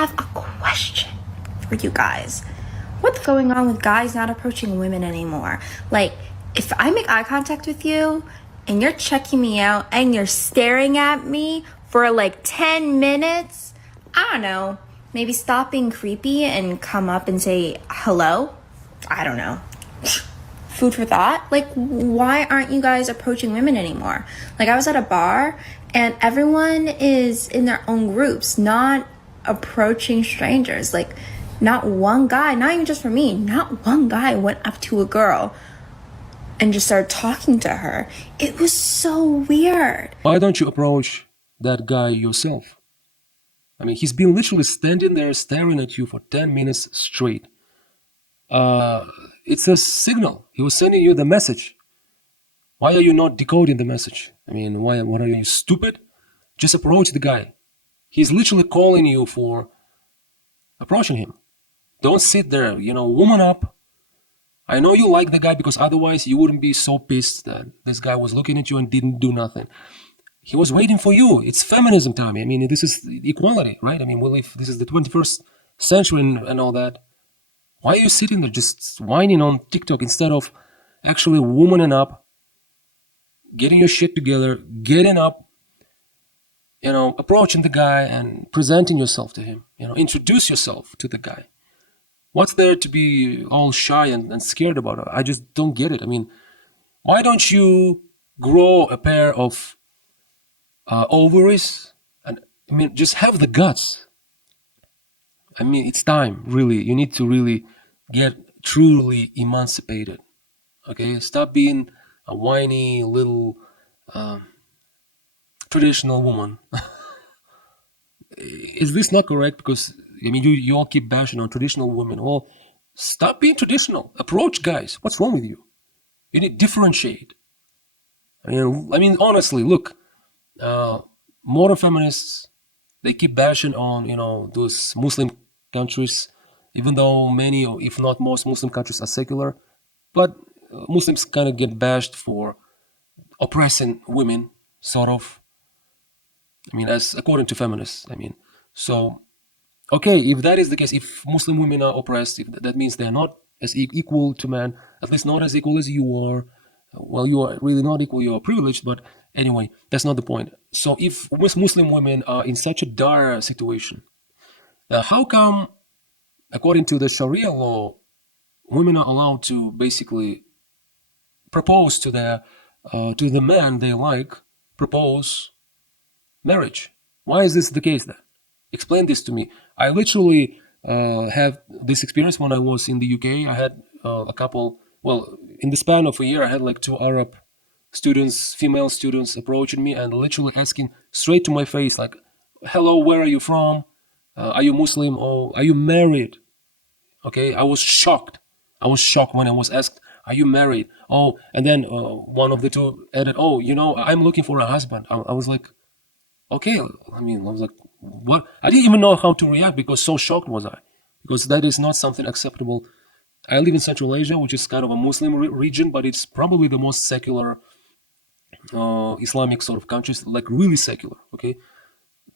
have a question for you guys. What's going on with guys not approaching women anymore? Like, if I make eye contact with you and you're checking me out and you're staring at me for like 10 minutes, I don't know, maybe stop being creepy and come up and say hello? I don't know. Food for thought. Like, why aren't you guys approaching women anymore? Like, I was at a bar and everyone is in their own groups, not approaching strangers. Like, not one guy, not even just for me, not one guy went up to a girl and just started talking to her. It was so weird. Why don't you approach that guy yourself? I mean, he's been literally standing there staring at you for 10 minutes straight. It's a signal. He was sending you the message. Why are you not decoding the message? I mean, what are you, stupid? Just approach the guy. He's literally calling you for approaching him. Don't sit there, woman up. I know you like the guy because otherwise you wouldn't be so pissed that this guy was looking at you and didn't do nothing. He was waiting for you. It's feminism time. I mean, this is equality, right? I mean, this is the 21st century and all that. Why are you sitting there just whining on TikTok instead of actually womaning up, getting your shit together, getting up, approaching the guy and presenting yourself to him, introduce yourself to the guy. What's there to be all shy and scared about? I just don't get it. I mean, why don't you grow a pair of ovaries and, just have the guts? I mean, it's time, really. You need to really get truly emancipated, okay? Stop being a whiny little traditional woman. Is this not correct? Because, you all keep bashing on traditional women. Well, stop being traditional. Approach guys. What's wrong with you? You need to differentiate. I mean, honestly, look, modern feminists, they keep bashing on, those Muslim countries, even though many, or if not most, Muslim countries are secular. But Muslims kind of get bashed for oppressing women, sort of. As according to feminists. So, okay, if that is the case, if Muslim women are oppressed, if that means they're not as equal to men, at least not as equal as you are. Well, you are really not equal, you are privileged, but anyway, that's not the point. So if Muslim women are in such a dire situation, how come, according to the Sharia law, women are allowed to basically propose to the man they like, propose marriage? Why is this the case then? Explain this to me. I literally have this experience when I was in the UK. I had a couple, in the span of a year, I had like 2 Arab students, female students, approaching me and literally asking straight to my face, like, hello, where are you from? Are you Muslim? Oh, are you married? Okay, I was shocked. I was shocked when I was asked, are you married? Oh, and then one of the two added, oh, I'm looking for a husband. I was like, okay. I was like, what? I didn't even know how to react because so shocked was I. Because that is not something acceptable. I live in Central Asia, which is kind of a Muslim region, but it's probably the most secular Islamic sort of countries, like really secular, okay?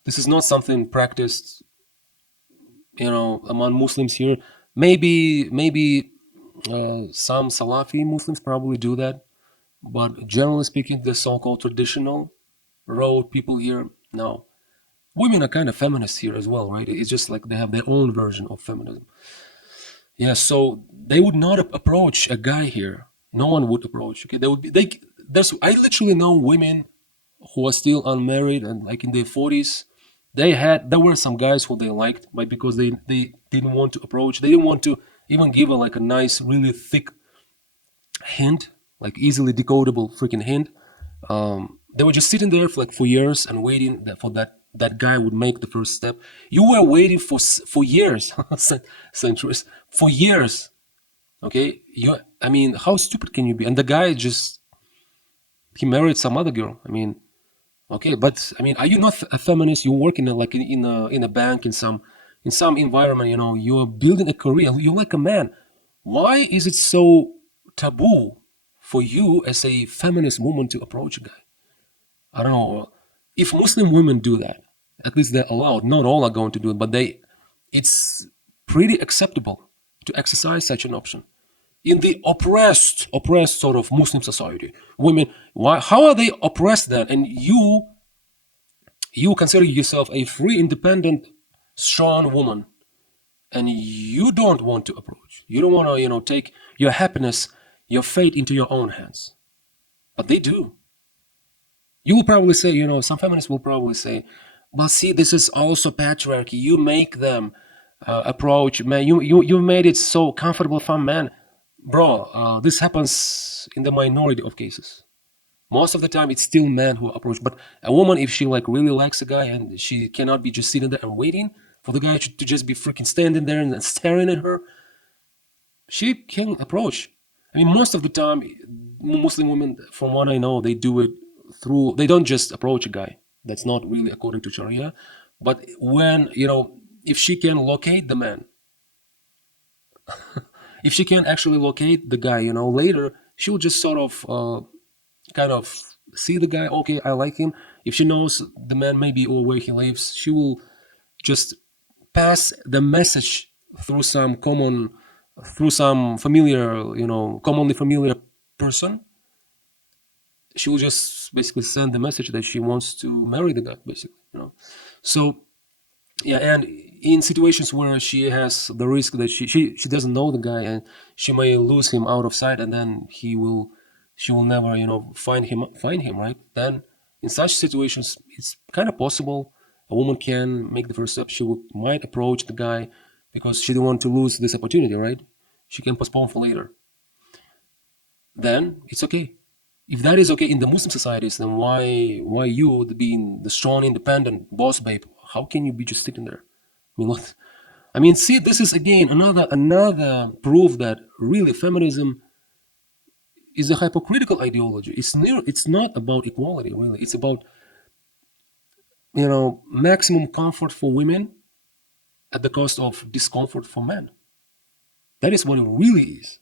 This is not something practiced, among Muslims here. Maybe some Salafi Muslims probably do that, but generally speaking, the so-called traditional road people here, no. Women are kind of feminists here as well, right? It's just like they have their own version of feminism. Yeah, so they would not approach a guy here. No one would approach. Okay, I literally know women who are still unmarried and like in their 40s. There were some guys who they liked, but because they didn't want to approach, they didn't want to even give a nice, really thick hint, like easily decodable freaking hint. They were just sitting there for years and waiting for that guy would make the first step. You were waiting for years, centuries, for years. Okay, how stupid can you be? And the guy he married some other girl. Okay, but are you not a feminist? You work in a bank in some environment. You're building a career. You're like a man. Why is it so taboo for you as a feminist woman to approach a guy? I don't know. If Muslim women do that, at least they're allowed. Not all are going to do it, but it's pretty acceptable to exercise such an option. In the oppressed sort of Muslim society, women, how are they oppressed then? And you consider yourself a free, independent, strong woman, and you don't want to approach. You don't want to, take your happiness, your fate into your own hands. But they do. You will probably say, some feminists will probably say, well, see, this is also patriarchy. You make them approach man. You made it so comfortable for men. Bro, this happens in the minority of cases. Most of the time, it's still men who approach. But a woman, if she like really likes a guy and she cannot be just sitting there and waiting for the guy to just be freaking standing there and staring at her, she can approach. I mean, most of the time, Muslim women, from what I know, they do it through, they don't just approach a guy. That's not really according to Sharia. But when, if she can locate the man, if she can actually locate the guy, later, she'll just sort of kind of see the guy, okay, I like him. If she knows the man maybe or where he lives, she will just pass the message through some familiar, commonly familiar person. She will just basically send the message that she wants to marry the guy, basically, So, yeah, and in situations where she has the risk that she doesn't know the guy and she may lose him out of sight, and then she will never, find him, right? Then in such situations, it's kind of possible a woman can make the first step. She might approach the guy because she didn't want to lose this opportunity, right? She can postpone for later. Then it's okay. If that is okay in the Muslim societies, then why you being the strong, independent boss babe? How can you be just sitting there? I mean, what? I mean, see, this is again another proof that really feminism is a hypocritical ideology. It's not about equality, really. It's about maximum comfort for women at the cost of discomfort for men. That is what it really is.